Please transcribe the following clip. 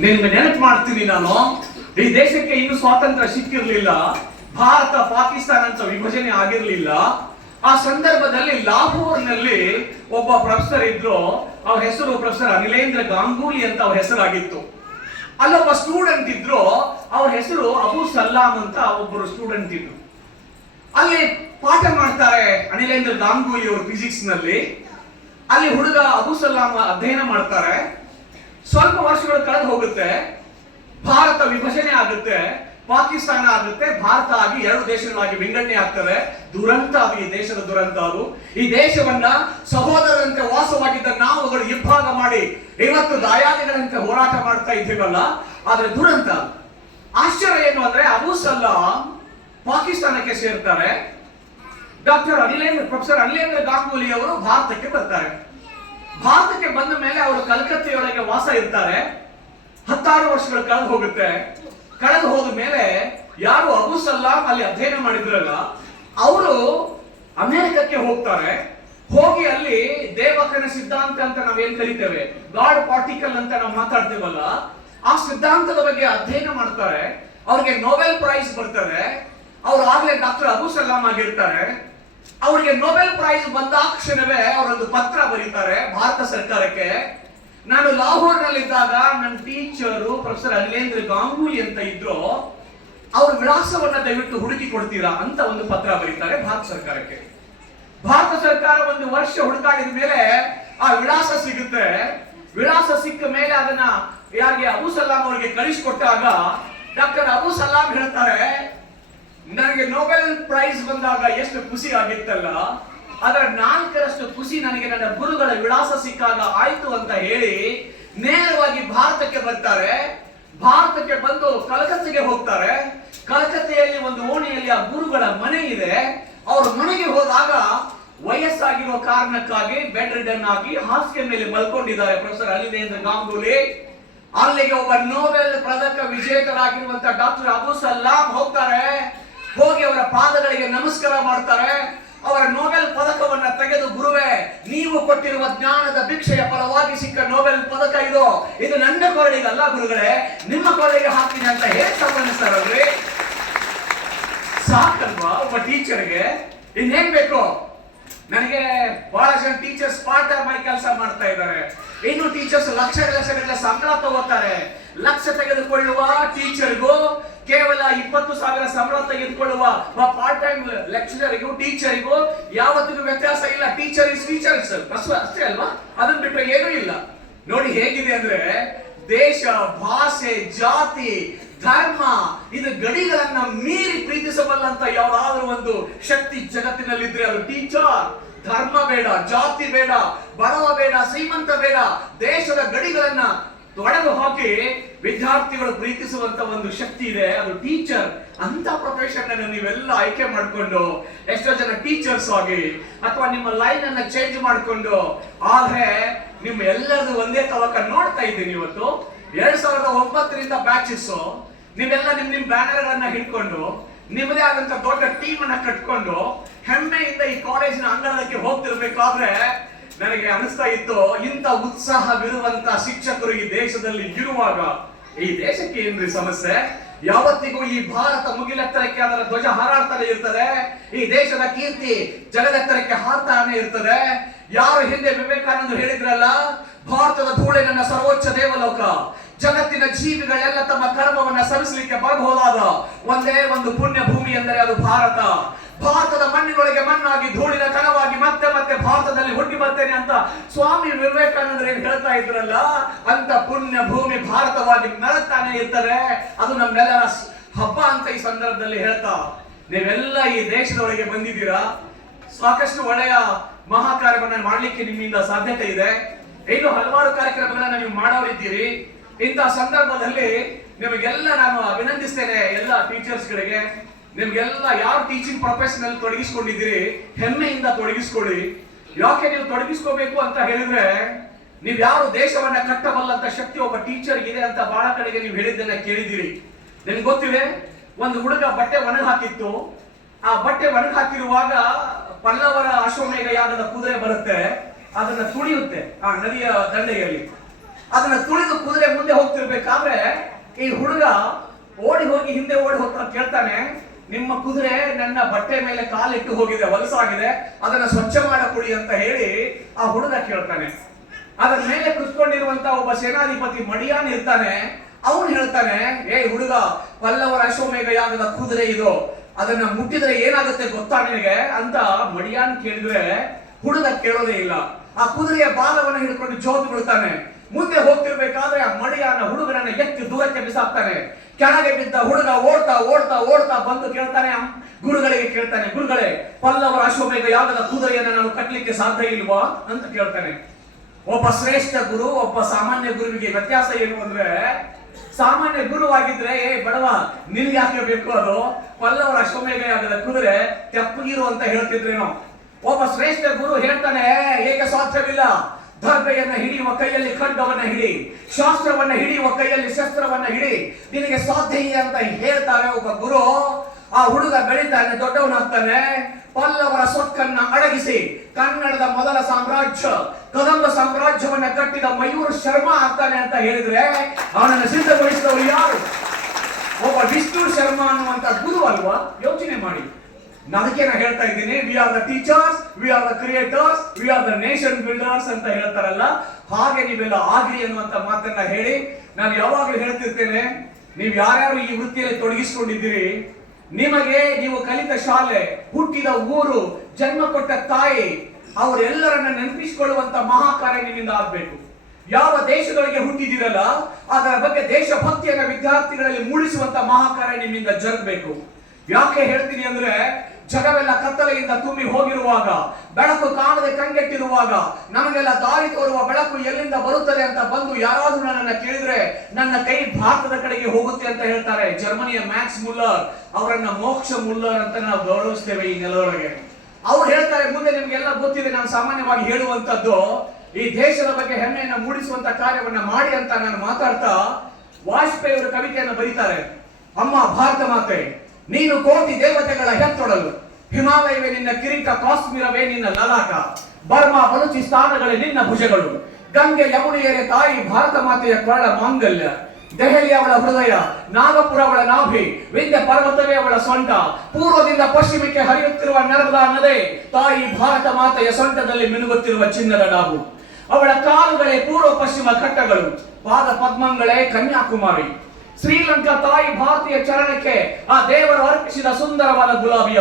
ನಿನ್ಗೆ ನೆನಪು ಮಾಡ್ತೀನಿ ನಾನು. ಈ ದೇಶಕ್ಕೆ ಇನ್ನು ಸ್ವಾತಂತ್ರ್ಯ ಸಿಕ್ಕಿರ್ಲಿಲ್ಲ. ಭಾರತ, ಪಾಕಿಸ್ತಾನ ಅಂತ ವಿಭಜನೆ ಆಗಿರ್ಲಿಲ್ಲ. ಆ ಸಂದರ್ಭದಲ್ಲಿ ಲಾಹೋರ್ನಲ್ಲಿ ಒಬ್ಬ ಪ್ರೊಫೆಸರ್ ಇದ್ರು. ಅವ್ರ ಹೆಸರು ಪ್ರೊಫೆಸರ್ ಅನಿಲೇಂದ್ರ ಗಾಂಗೂಲಿ ಅಂತ ಅವ್ರ ಹೆಸರಾಗಿತ್ತು. ಅಲ್ಲೊಬ್ಬ ಸ್ಟೂಡೆಂಟ್ ಇದ್ರು. ಅವ್ರ ಹೆಸರು ಅಬು ಸಲ್ಲಾಂ ಅಂತ ಒಬ್ಬರು ಸ್ಟೂಡೆಂಟ್ ಇದ್ರು. ಅಲ್ಲಿ ಪಾಠ ಮಾಡ್ತಾರೆ ಅನಿಲೇಂದ್ರ ಗಾಂಗೂಲಿ ಅವರು ಫಿಸಿಕ್ಸ್ನಲ್ಲಿ. ಅಲ್ಲಿ ಹುಡುಗ ಅಬು ಸಲಾಂ ಅಧ್ಯಯನ ಮಾಡ್ತಾರೆ. ಸ್ವಲ್ಪ ವರ್ಷಗಳು ಕಳೆದು ಹೋಗುತ್ತೆ. ಭಾರತ ವಿಭಜನೆ ಆಗುತ್ತೆ, ಪಾಕಿಸ್ತಾನ ಆಗುತ್ತೆ, ಭಾರತ ಆಗಿ ಎರಡು ದೇಶಗಳಾಗಿ ವಿಂಗಡಣೆ ಆಗ್ತವೆ. ದುರಂತ ಅದು ಈ ದೇಶದ ದುರಂತ ಅದು. ಈ ದೇಶವನ್ನ ಸಹೋದರರಂತೆ ವಾಸವಾಗಿದ್ದ ನಾವುಗಳು ಇಬ್ಬಾಗ ಮಾಡಿ ಇವತ್ತು ದಾಯಾದಿಗಳಂತೆ ಹೋರಾಟ ಮಾಡ್ತಾ ಇದ್ದೀವಲ್ಲ, ಆದ್ರೆ ದುರಂತ ಆಶ್ಚರ್ಯ ಏನು ಅಂದ್ರೆ ಅಬು ಸಲಾಂ ಪಾಕಿಸ್ತಾನಕ್ಕೆ ಸೇರ್ತಾರೆ. ಡಾಕ್ಟರ್ ಅನಿಲೇಂದ್ರ, ಪ್ರೊಫೆಸರ್ ಅನಿಲೇಂದ್ರ ಗಾಂಗೂಲಿ ಅವರು ಭಾರತಕ್ಕೆ ಬರ್ತಾರೆ. ಭಾರತಕ್ಕೆ ಬಂದ ಮೇಲೆ ಅವರು ಕಲ್ಕತ್ತೆಯೊಳಗೆ ವಾಸ ಇರ್ತಾರೆ. ಹತ್ತಾರು ವರ್ಷಗಳು ಕಳೆದು ಹೋಗುತ್ತೆ. ಕಳೆದು ಹೋದ ಮೇಲೆ ಯಾರು ಅಬು ಸಲಾಂ ಅಲ್ಲಿ ಅಧ್ಯಯನ ಮಾಡಿದ್ರಲ್ಲ, ಅವರು ಅಮೆರಿಕಕ್ಕೆ ಹೋಗ್ತಾರೆ. ಹೋಗಿ ಅಲ್ಲಿ ದೇವಕನ ಸಿದ್ಧಾಂತ ಅಂತ ನಾವೇನ್ ಕಲಿತೇವೆ ಗಾಡ್ ಪಾರ್ಟಿಕಲ್ ಅಂತ ನಾವು ಮಾತಾಡ್ತೇವಲ್ಲ, ಆ ಸಿದ್ಧಾಂತದ ಬಗ್ಗೆ ಅಧ್ಯಯನ ಮಾಡ್ತಾರೆ. ಅವ್ರಿಗೆ ನೊಬೆಲ್ ಪ್ರೈಸ್ ಬರ್ತಾರೆ ಅವ್ರು ಆಗ್ಲೇ ಡಾಕ್ಟರ್ ಅಬು ಸಲಾಂ ಆಗಿರ್ತಾರೆ. ಅವರಿಗೆ ನೊಬೆಲ್ ಪ್ರೈಸ್ ಬಂದಾಕ್ಷಣವೇ ಅವರೊಂದು ಪತ್ರ ಬರೀತಾರೆ ಭಾರತ ಸರ್ಕಾರಕ್ಕೆ. ನಾನು ಲಾಹೋರ್ನಲ್ಲಿದ್ದಾಗ ನನ್ನ ಟೀಚರು ಪ್ರೊಫೆಸರ್ ಅನಿಲೇಂದ್ರ ಗಾಂಗೂಲಿ ಅಂತ ಇದ್ರು. ಅವ್ರ ವಿಳಾಸವನ್ನ ದಯವಿಟ್ಟು ಹುಡುಕಿ ಕೊಡ್ತೀರಾ ಅಂತ ಒಂದು ಪತ್ರ ಬರೀತಾರೆ ಭಾರತ ಸರ್ಕಾರಕ್ಕೆ. ಭಾರತ ಸರ್ಕಾರ ಒಂದು ವರ್ಷ ಹುಡುಕಾಗಿದ ಮೇಲೆ ಆ ವಿಳಾಸ ಸಿಗುತ್ತೆ. ವಿಳಾಸ ಸಿಕ್ಕ ಮೇಲೆ ಅದನ್ನ ಯಾರಿಗೆ ಅಬು ಸಲಾಂ ಅವರಿಗೆ ಕಳಿಸ್ಕೊಟ್ಟಾಗ ಡಾಕ್ಟರ್ ಅಬು ಸಲಾಂ ಹೇಳ್ತಾರೆ ನನಗೆ ನೊಬೆಲ್ ಪ್ರೈಸ್ ಬಂದಾಗ ಎಷ್ಟು ಖುಷಿ ಆಗಿತ್ತಲ್ಲ, ಅದರ ನಾಲ್ಕರಷ್ಟು ಖುಷಿ ನನಗೆ ನನ್ನ ಗುರುಗಳ ವಿಳಾಸ ಸಿಕ್ಕಾಗ ಆಯ್ತು ಅಂತ ಹೇಳಿ ನೇರವಾಗಿ ಭಾರತಕ್ಕೆ ಬರ್ತಾರೆ. ಭಾರತಕ್ಕೆ ಬಂದು ಕಲಕತ್ತೆಗೆ ಹೋಗ್ತಾರೆ. ಕಲಕತ್ತೆಯಲ್ಲಿ ಒಂದು ಓಣಿಯಲ್ಲಿ ಆ ಗುರುಗಳ ಮನೆ ಇದೆ. ಅವ್ರ ಮನೆಗೆ ಹೋದಾಗ ವಯಸ್ಸಾಗಿರುವ ಕಾರಣಕ್ಕಾಗಿ ಬೆಡ್ ರಿಡನ್ ಆಗಿ ಹಾಸಿಗೆ ಮೇಲೆ ಮಲ್ಕೊಂಡಿದ್ದಾರೆ ಪ್ರೊಫೆಸರ್ ಅಲಿದೇಂದ್ರ ಗಾಂಗೂಲಿ. ಅಲ್ಲಿಗೆ ಒಬ್ಬ ನೋಬೆಲ್ ಪದಕ ವಿಜೇತರಾಗಿರುವಂತ ಡಾಕ್ಟರ್ ಅಬು ಸಲಾಂ ಹೋಗ್ತಾರೆ. ಹೋಗಿ ಅವರ ಪಾದಗಳಿಗೆ ನಮಸ್ಕಾರ ಮಾಡ್ತಾರೆ. ಅವರ ನೊಬೆಲ್ ಪದಕವನ್ನ ತೆಗೆದು ಗುರುವೇ, ನೀವು ಕೊಟ್ಟಿರುವ ಜ್ಞಾನದ ಭಿಕ್ಷೆಯ ಫಲವಾಗಿ ಸಿಕ್ಕ ನೊಬೆಲ್ ಪದಕ ಇದು. ಇದು ನನ್ನ ಕೊರಳಿಗಲ್ಲ ಗುರುಗಳೇ, ನಿಮ್ಮ ಕೊರಳಿಗೆ ಹಾಕ್ತೀನಿ ಅಂತ ಹೇಗೆ ಸಂಬಂಧಿಸ್ತಾರಲ್ರಿ ಸಾಕಲ್ವಾ ಒಬ್ಬ ಟೀಚರ್ಗೆ? ಇನ್ನೇನ್ ಬೇಕು? ನನಗೆ ಬಹಳ ಜನ ಟೀಚರ್ಸ್ ಪಾರ್ಟ್ ಟೈಮ್ ಆಗಿ ಕೆಲಸ ಮಾಡ್ತಾ ಇದ್ದಾರೆ. ಇನ್ನು ಟೀಚರ್ಸ್ ಲಕ್ಷ ಲಕ್ಷಗಳ ಸಂಬಳ ತಗೋತಾರೆ. ಲಕ್ಷ ತೆಗೆದುಕೊಳ್ಳುವ ಟೀಚರ್ಗೂ ಕೇವಲ ಇಪ್ಪತ್ತು ಸಾವಿರ ಸಂಬಳ ತೆಗೆದುಕೊಳ್ಳುವ ಪಾರ್ಟ್ ಟೈಮ್ ಲೆಕ್ಚರರಿಗೂ ಟೀಚರಿಗೂ ಯಾವತ್ತಿಗೂ ವ್ಯತ್ಯಾಸ ಇಲ್ಲ. ಟೀಚರ್ ಇಸ್ ಟೀಚರ್ ಇಸ್ ಅಷ್ಟೇ ಅಲ್ವಾ? ಅದನ್ನ ಬಿಟ್ಟರೆ ಏನೂ ಇಲ್ಲ. ನೋಡಿ ಹೇಗಿದೆ ಅಂದ್ರೆ ದೇಶ, ಭಾಷೆ, ಜಾತಿ, ಧರ್ಮ, ಇದು ಗಡಿಗಳನ್ನ ಮೀರಿ ಪ್ರೀತಿಸಬಲ್ಲಂತ ಯಾವ್ದಾದ್ರೂ ಒಂದು ಶಕ್ತಿ ಜಗತ್ತಿನಲ್ಲಿದ್ರೆ ಅದು ಟೀಚರ್ ಧರ್ಮ ಬೇಡ, ಜಾತಿ ಬೇಡ, ಬಡವ ಬೇಡ ಶ್ರೀಮಂತ ಬೇಡ. ದೇಶದ ಗಡಿಗಳನ್ನ ತೊಡೆದು ಹಾಕಿ ವಿದ್ಯಾರ್ಥಿಗಳು ಪ್ರೀತಿಸುವಂತ ಒಂದು ಶಕ್ತಿ ಇದೆ. ಅದು ಟೀಚರ್ ಅಂತ ಪ್ರೊಫೆಷನ್ ಅನ್ನು ನೀವೆಲ್ಲ ಆಯ್ಕೆ ಮಾಡಿಕೊಂಡು ಎಷ್ಟೋ ಜನ ಟೀಚರ್ಸ್ ಆಗಿ ಅಥವಾ ನಿಮ್ಮ ಲೈನ್ ಅನ್ನ ಚೇಂಜ್ ಮಾಡ್ಕೊಂಡು, ಆದ್ರೆ ನಿಮ್ಮ ಎಲ್ಲರದು ಒಂದೇ ತವಕ ನೋಡ್ತಾ ಇದ್ದೀನಿ ಇವತ್ತು. ಎರಡ್ ಸಾವಿರದ ಒಂಬತ್ತರಿಂದ ಬ್ಯಾಚಸ್ ನೀವೆಲ್ಲ ನಿಮ್ ನಿಮ್ ಬ್ಯಾನರ್ ಅನ್ನ ಹಿಡ್ಕೊಂಡು, ನಿಮ್ಮದೇ ಆದಂತ ದೊಡ್ಡ ಟೀಮ್ ಅನ್ನ ಕಟ್ಕೊಂಡು, ಹೆಮ್ಮೆಯಿಂದ ಈ ಕಾಲೇಜಿನ ಅಂಗಳಕ್ಕೆ ಹೋಗ್ತಿರ್ಬೇಕಾದ್ರೆ ಅನಿಸ್ತಾ ಇತ್ತು, ಇಂಥ ಉತ್ಸಾಹವಿರುವಂತ ಶಿಕ್ಷಕರು ಈ ದೇಶದಲ್ಲಿ ಇರುವಾಗ, ಈ ದೇಶಕ್ಕೆ ಏನ್ರಿ ಸಮಸ್ಯೆ? ಯಾವತ್ತಿಗೂ ಈ ಭಾರತ ಮುಗಿಲೆತ್ತರಕ್ಕೆ ಅದರ ಧ್ವಜ ಹಾರಾಡ್ತಾನೆ ಇರ್ತದೆ, ಈ ದೇಶದ ಕೀರ್ತಿ ಜಗದೆತ್ತರಕ್ಕೆ ಹಾರ್ತಾನೆ ಇರ್ತದೆ. ಯಾರು ಹಿಂದೆ ವಿವೇಕಾನಂದ ಹೇಳಿದ್ರಲ್ಲ, ಭಾರತದ ಧೂಳೆ ನನ್ನ ಸರ್ವೋಚ್ಚ ದೇವಲೋಕ. ಜಗತ್ತಿನ ಜೀವಿಗಳೆಲ್ಲ ತಮ್ಮ ಕರ್ಮವನ್ನ ಸಲ್ಲಿಸಲಿಕ್ಕೆ ಬರಬಹುದಾದ ಒಂದೇ ಒಂದು ಪುಣ್ಯ ಭೂಮಿ ಎಂದರೆ ಅದು ಭಾರತ. ಭಾರತದ ಮಣ್ಣಿನೊಳಗೆ ಮಣ್ಣಾಗಿ, ಧೂಳಿನ ಕಣವಾಗಿ ಮತ್ತೆ ಮತ್ತೆ ಭಾರತದಲ್ಲಿ ಹುಟ್ಟಿ ಬರ್ತೇನೆ ಅಂತ ಸ್ವಾಮಿ ವಿವೇಕಾನಂದರು ಏನ್ ಹೇಳ್ತಾ ಇದ್ರಲ್ಲ? ಅಂತ ಪುಣ್ಯ ಭೂಮಿ ಭಾರತವಾಗಿ ಮೆರತಾನೆ ಇರ್ತದೆ. ಅದು ನಮ್ಮೆಲ್ಲರ ಹಬ್ಬ ಅಂತ ಈ ಸಂದರ್ಭದಲ್ಲಿ ಹೇಳ್ತಾ. ನೀವೆಲ್ಲ ಈ ದೇಶದೊಳಗೆ ಬಂದಿದ್ದೀರಾ? ಸಾಕಷ್ಟು ಒಳ್ಳೆಯ ಮಹಾ ಕಾರ್ಯವನ್ನ ಮಾಡಲಿಕ್ಕೆ ನಿಮ್ಮಿಂದ ಸಾಧ್ಯತೆ ಇದೆ. ಇನ್ನು ಹಲವಾರು ಕಾರ್ಯಕ್ರಮಗಳನ್ನ ನೀವು ಮಾಡೋರಿದ್ದೀರಿ. ಇಂಥ ಸಂದರ್ಭದಲ್ಲಿ ನಿಮಗೆಲ್ಲ ನಾನು ಅಭಿನಂದಿಸ್ತೇನೆ ಎಲ್ಲ ಟೀಚರ್ಸ್ ಗಳಿಗೆ. ನಿಮ್ಗೆಲ್ಲ ಯಾವ ಟೀಚಿಂಗ್ ಪ್ರೊಫೆಷನ್ ಅಲ್ಲಿ ತೊಡಗಿಸ್ಕೊಂಡಿದ್ದೀರಿ, ಹೆಮ್ಮೆಯಿಂದ ತೊಡಗಿಸ್ಕೊಳ್ಳಿ. ಯಾಕೆ ನೀವು ತೊಡಗಿಸ್ಕೋಬೇಕು ಅಂತ ಹೇಳಿದ್ರೆ, ನೀವು ಯಾರು ದೇಶವನ್ನ ಕಟ್ಟಬಲ್ಲಂತ ಶಕ್ತಿ ಒಬ್ಬ ಟೀಚರ್ ಇದೆ ಅಂತ ಬಹಳ ಕಡೆಗೆ ನೀವು ಹೇಳಿದ್ದನ್ನ ಕೇಳಿದ್ದೀರಿ. ನಿಮ್ಗೆ ಗೊತ್ತಿದೆ, ಒಂದು ಹುಡುಗ ಬಟ್ಟೆ ಒಣಗಿ ಹಾಕಿತ್ತು ಆ ಬಟ್ಟೆ ಒಣಗಿ ಹಾಕಿರುವಾಗ ಪಲ್ಲವರ ಅಶ್ವಮೇಘ ಯಾಗದ ಕುದುರೆ ಬರುತ್ತೆ, ಅದನ್ನ ತುಳಿಯುತ್ತೆ ಆ ನದಿಯ ದಂಡೆಯಲ್ಲಿ. ಅದನ್ನ ತುಳಿದು ಕುದುರೆ ಮುಂದೆ ಹೋಗ್ತಿರ್ಬೇಕು ಹೋಗ್ತಿರ್ಬೇಕಾದ್ರೆ ಈ ಹುಡುಗ ಓಡಿ ಹೋಗಿ ಹಿಂದೆ ಓಡಿ ಹೋಗ್ತಾ ಕೇಳ್ತಾನೆ, ನಿಮ್ಮ ಕುದುರೆ ನನ್ನ ಬಟ್ಟೆ ಮೇಲೆ ಕಾಲಿಟ್ಟು ಹೋಗಿದೆ ವಲಸಾಗಿದೆ ಅದನ್ನ ಸ್ವಚ್ಛ ಮಾಡ ಕೊಡಿ ಅಂತ ಹೇಳಿ ಆ ಹುಡುಗ ಕೇಳ್ತಾನೆ. ಅದರ ಮೇಲೆ ಕುತ್ಕೊಂಡಿರುವಂತ ಒಬ್ಬ ಸೇನಾಧಿಪತಿ ಮಡಿಯಾನ್ ಇರ್ತಾನೆ, ಅವನು ಹೇಳ್ತಾನೆ, ಏ ಹುಡುಗ ಪಲ್ಲವರ ಅಶ್ವಮೇಘ ಯಾಗದ ಕುದುರೆ ಇದು, ಅದನ್ನ ಮುಟ್ಟಿದ್ರೆ ಏನಾಗುತ್ತೆ ಗೊತ್ತಾ ನಿನಗೆ? ಅಂತ ಮಡಿಯಾನ್ ಕೇಳಿದ್ರೆ ಹುಡುಗ ಕೇಳೋದೇ ಇಲ್ಲ. ಆ ಕುದುರೆಯ ಬಾಲವನ್ನು ಹಿಡ್ಕೊಂಡು ಜೋತು ಬಿಡ್ತಾನೆ ಮುಂದೆ ಹೋಗ್ತಿರ್ಬೇಕಾದ್ರೆ ಆ ಮಡಿಯಾನ ಹುಡುಗನನ್ನ ಎತ್ತಿ ದೂರಕ್ಕೆ ಬಿಸಾಕ್ತಾನೆ. ಕೆಳಗೆ ಬಿದ್ದ ಹುಡುಗ ಓಡ್ತಾ ಓಡ್ತಾ ಓಡ್ತಾ ಬಂದು ಕೇಳ್ತಾನೆ ಗುರುಗಳಿಗೆ ಕೇಳ್ತಾನೆ, ಗುರುಗಳೇ, ಪಲ್ಲವರ ಅಶ್ವಮೇಘ ಯಾಗದ ಕುದುರೆಯನ್ನು ನಾನು ಕಟ್ಟಲಿಕ್ಕೆ ಸಾಧ್ಯ ಇಲ್ವಾ? ಅಂತ ಕೇಳ್ತಾನೆ. ಒಬ್ಬ ಶ್ರೇಷ್ಠ ಗುರು, ಒಬ್ಬ ಸಾಮಾನ್ಯ ಗುರುವಿಗೆ ವ್ಯತ್ಯಾಸ ಏನು ಅಂದ್ರೆ, ಸಾಮಾನ್ಯ ಗುರುವಾಗಿದ್ರೆ ಏ, ಬಡವ, ನಿನ್ಗೆ ಯಾಕೆ ಬೇಕು ಅದು? ಪಲ್ಲವರ ಅಶ್ವಮೇಘ ಯಾಗದ ಕುದುರೆ ತೆಪ್ಪಗಿರು ಅಂತ ಹೇಳ್ತಿದ್ರೇನೋ. ಒಬ್ಬ ಶ್ರೇಷ್ಠ ಗುರು ಹೇಳ್ತಾನೆ ಏಕೆ ಸಾಧ್ಯವಿಲ್ಲ? ದರ್ಬೆಯನ್ನ ಹಿಡಿಯುವ ಕೈಯಲ್ಲಿ ಖಡ್ಗವನ್ನ ಹಿಡಿ, ಶಾಸ್ತ್ರವನ್ನ ಹಿಡಿಯುವ ಕೈಯಲ್ಲಿ ಶಸ್ತ್ರವನ್ನ ಹಿಡಿ, ನಿನಗೆ ಸಾಧ್ಯ ಅಂತ ಹೇಳ್ತಾರೆ ಒಬ್ಬ ಗುರು. ಆ ಹುಡುಗ ಬೆಳಿತಾನೆ ದೊಡ್ಡವನಾಗ್ತಾನೆ ಪಲ್ಲವರ ಸೊಕ್ಕನ್ನ ಅಡಗಿಸಿ, ಕನ್ನಡದ ಮೊದಲ ಸಾಮ್ರಾಜ್ಯ, ಕದಂಬ ಸಾಮ್ರಾಜ್ಯವನ್ನ ಕಟ್ಟಿದ ಮಯೂರ್ ಶರ್ಮಾ ಆಗ್ತಾನೆ ಅಂತ ಹೇಳಿದ್ರೆ, ಅವನನ್ನು ಸಿದ್ಧಗೊಳಿಸಿದವರು ಯಾರು? ಒಬ್ಬ ವಿಷ್ಣು ಶರ್ಮಾ ಅನ್ನುವಂತ ಗುರು ಅಲ್ವಾ? ಯೋಚನೆ ಮಾಡಿ. ಅದಕ್ಕೆ ನಾನು ಹೇಳ್ತಾ ಇದ್ದೀನಿ we are the teachers we are the creators we are the nation builders ಅಂತ ಹೇಳ್ತಾರಲ್ಲ. ಹಾಗೆ ನೀವೆಲ್ಲ ಆಗ್ರಿ ಅನ್ನುವಂತ ಮಾತನ್ನ ಹೇಳಿ, ನಾನು ಯಾವಾಗಲೂ ಹೇಳ್ತಿರ್ತೇನೆ, ನೀವು ಯಾರ್ಯಾರು ಈ ವೃತ್ತಿಯಲ್ಲಿ ತೊಡಗಿಸಿಕೊಂಡಿದ್ದೀರಿ, ನಿಮಗೆ ನೀವು ಕಲಿತ ಶಾಲೆ, ಹುಟ್ಟಿದ ಊರು, ಜನ್ಮ ಕೊಟ್ಟ ತಾಯಿ, ಅವರೆಲ್ಲರನ್ನ ನೆನಪಿಸಿಕೊಳ್ಳುವಂತ ಮಹಾಕಾರ್ಯ ನಿಮ್ಮಿಂದ ಆಗ್ಬೇಕು. ಯಾವ ದೇಶದೊಳಗೆ ಹುಟ್ಟಿದಿರಲ್ಲ ಅದರ ಬಗ್ಗೆ ದೇಶಭಕ್ತಿಯನ್ನ ವಿದ್ಯಾರ್ಥಿಗಳಲ್ಲಿ ಮೂಡಿಸುವಂತ ಮಹಾಕಾರ್ಯ ನಿಮ್ಮಿಂದ ಜರುಗಬೇಕು. ಯಾಕೆ ಹೇಳ್ತೀನಿ ಅಂದ್ರೆ ಜಗವೆಲ್ಲ ಕತ್ತಲೆಯಿಂದ ತುಂಬಿ ಹೋಗಿರುವಾಗ, ಬೆಳಕು ಕಾಣದೆ ಕಂಗೆಟ್ಟಿರುವಾಗ, ನಮಗೆಲ್ಲ ದಾರಿ ತೋರುವ ಬೆಳಕು ಎಲ್ಲಿಂದ ಬರುತ್ತದೆ ಅಂತ ಬಂದು ಯಾರಾದ್ರೂ ನನ್ನನ್ನ ಕೇಳಿದ್ರೆ, ನನ್ನ ಕೈ ಭಾರತದ ಕಡೆಗೆ ಹೋಗುತ್ತೆ ಅಂತ ಹೇಳ್ತಾರೆ ಜರ್ಮನಿಯ ಮ್ಯಾಕ್ಸ್ ಮುಲ್ಲರ್. ಅವರನ್ನ ಮೋಕ್ಷ ಮುಲ್ಲರ್ ಅಂತ ನಾವು ಗೌರವಿಸ್ತೇವೆ ಈ ನೆಲದೊಳಗೆ. ಅವ್ರು ಹೇಳ್ತಾರೆ, ಮುಂದೆ ನಿಮ್ಗೆಲ್ಲ ಗೊತ್ತಿದೆ, ನಾನು ಸಾಮಾನ್ಯವಾಗಿ ಹೇಳುವಂತದ್ದು ಈ ದೇಶದ ಬಗ್ಗೆ ಹೆಮ್ಮೆಯನ್ನು ಮೂಡಿಸುವಂತ ಕಾರ್ಯವನ್ನ ಮಾಡಿ ಅಂತ ನಾನು ಮಾತಾಡ್ತಾ ವಾಜಪೇಯಿ ಅವರು ಕವಿತೆಯನ್ನು ಬರೀತಾರೆ. ಅಮ್ಮ, ಭಾರತ ಮಾತೆ ನೀನು ಕೋಟಿ ದೇವತೆಗಳ ಹೆತ್ತೊಡಲು. ಹಿಮಾಲಯವೇ ನಿನ್ನ ಕಿರೀಟ, ಕಾಶ್ಮೀರವೇ ನಿನ್ನ ಲಲಾಟ. ಬರ್ಮಾ ಬಲೂಚಿಸ್ತಾನಗಳೇ ನಿನ್ನ ಭುಜಗಳು. ಗಂಗೆ, ಯಮುನೆಯರೆ ತಾಯಿ, ಭಾರತ ಮಾತೆಯ ಕರಳ ಮಾಂಗಲ್ಯ. ದೆಹಲಿ ಅವಳ ಹೃದಯ, ನಾಗಪುರ ಅವಳ ನಾಭಿ, ವಿಂಧ್ಯ ಪರ್ವತವೇ ಅವಳ ಸೊಂಟ. ಪೂರ್ವದಿಂದ ಪಶ್ಚಿಮಕ್ಕೆ ಹರಿಯುತ್ತಿರುವ ನರ್ಮದಾ ನದಿ, ತಾಯಿ ಭಾರತ ಮಾತೆಯ ಸೊಂಟದಲ್ಲಿ ಮಿನುಗುತ್ತಿರುವ ಚಿನ್ನದ ಡಾಬು. ಅವಳ ಕಾಲುಗಳೇ ಪೂರ್ವ ಪಶ್ಚಿಮ ಘಟ್ಟಗಳು. ಪಾದ ಪದ್ಮಂಗಳೇ ಕನ್ಯಾಕುಮಾರಿ. ಶ್ರೀಲಂಕಾ ತಾಯಿ ಭಾರತೀಯ ಚರಣಕ್ಕೆ ಆ ದೇವರು ಅರ್ಪಿಸಿದ ಸುಂದರವಾದ ಗುಲಾಬಿಯ